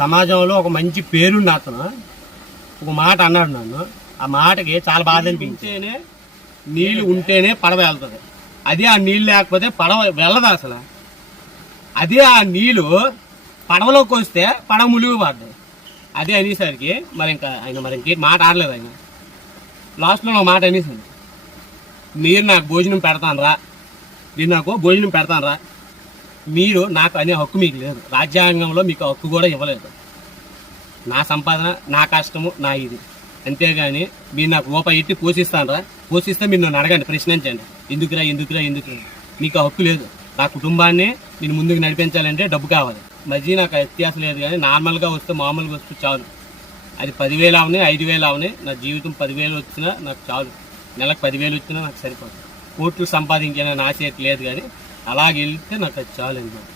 సమాజంలో ఒక మంచి పేరున్న అతను ఒక మాట అన్నాడు నన్ను. ఆ మాటకి చాలా బాధ అనిపించేనే నీళ్ళు ఉంటేనే పడవ వెళ్తుంది. అదే ఆ నీళ్ళు లేకపోతే పడవ వెళ్ళదు అసలు. అదే ఆ నీళ్ళు పడవలోకి వస్తే పడవ ములుగు పడ్డది. అదే అనేసరికి మరి ఇంకేం మాట ఆడలేదు ఆయన. లాస్ట్లో ఒక మాట అనేసాను, మీరు నాకు భోజనం పెడతాను రా, మీరు నాకు అనే హక్కు మీకు లేదు. రాజ్యాంగంలో మీకు హక్కు కూడా ఇవ్వలేదు. నా సంపాదన, నా కష్టము, నా ఇది. అంతేగాని మీరు నాకు రూపాయి ఎట్టి పోషిస్తాను రా, పోషిస్తే మీరు నన్ను అడగండి, ప్రశ్నించండి, ఎందుకురా మీకు హక్కు లేదు. నా కుటుంబాన్ని నేను ముందుకు నడిపించాలంటే డబ్బు కావాలి. మధ్య నాకు వ్యత్యాసం లేదు, కానీ నార్మల్గా వస్తే మామూలుగా వస్తే చాలు. అది 10,000 అవని 5,000 అవని, నా జీవితం 10,000 వచ్చినా నాకు చాలు. నెలకు 10,000 వచ్చినా నాకు సరిపోతుంది. కోట్లు సంపాదించాలని ఆశ లేదు, కానీ అలాగే వెళ్తే నాకు అది చాలు అనమాట.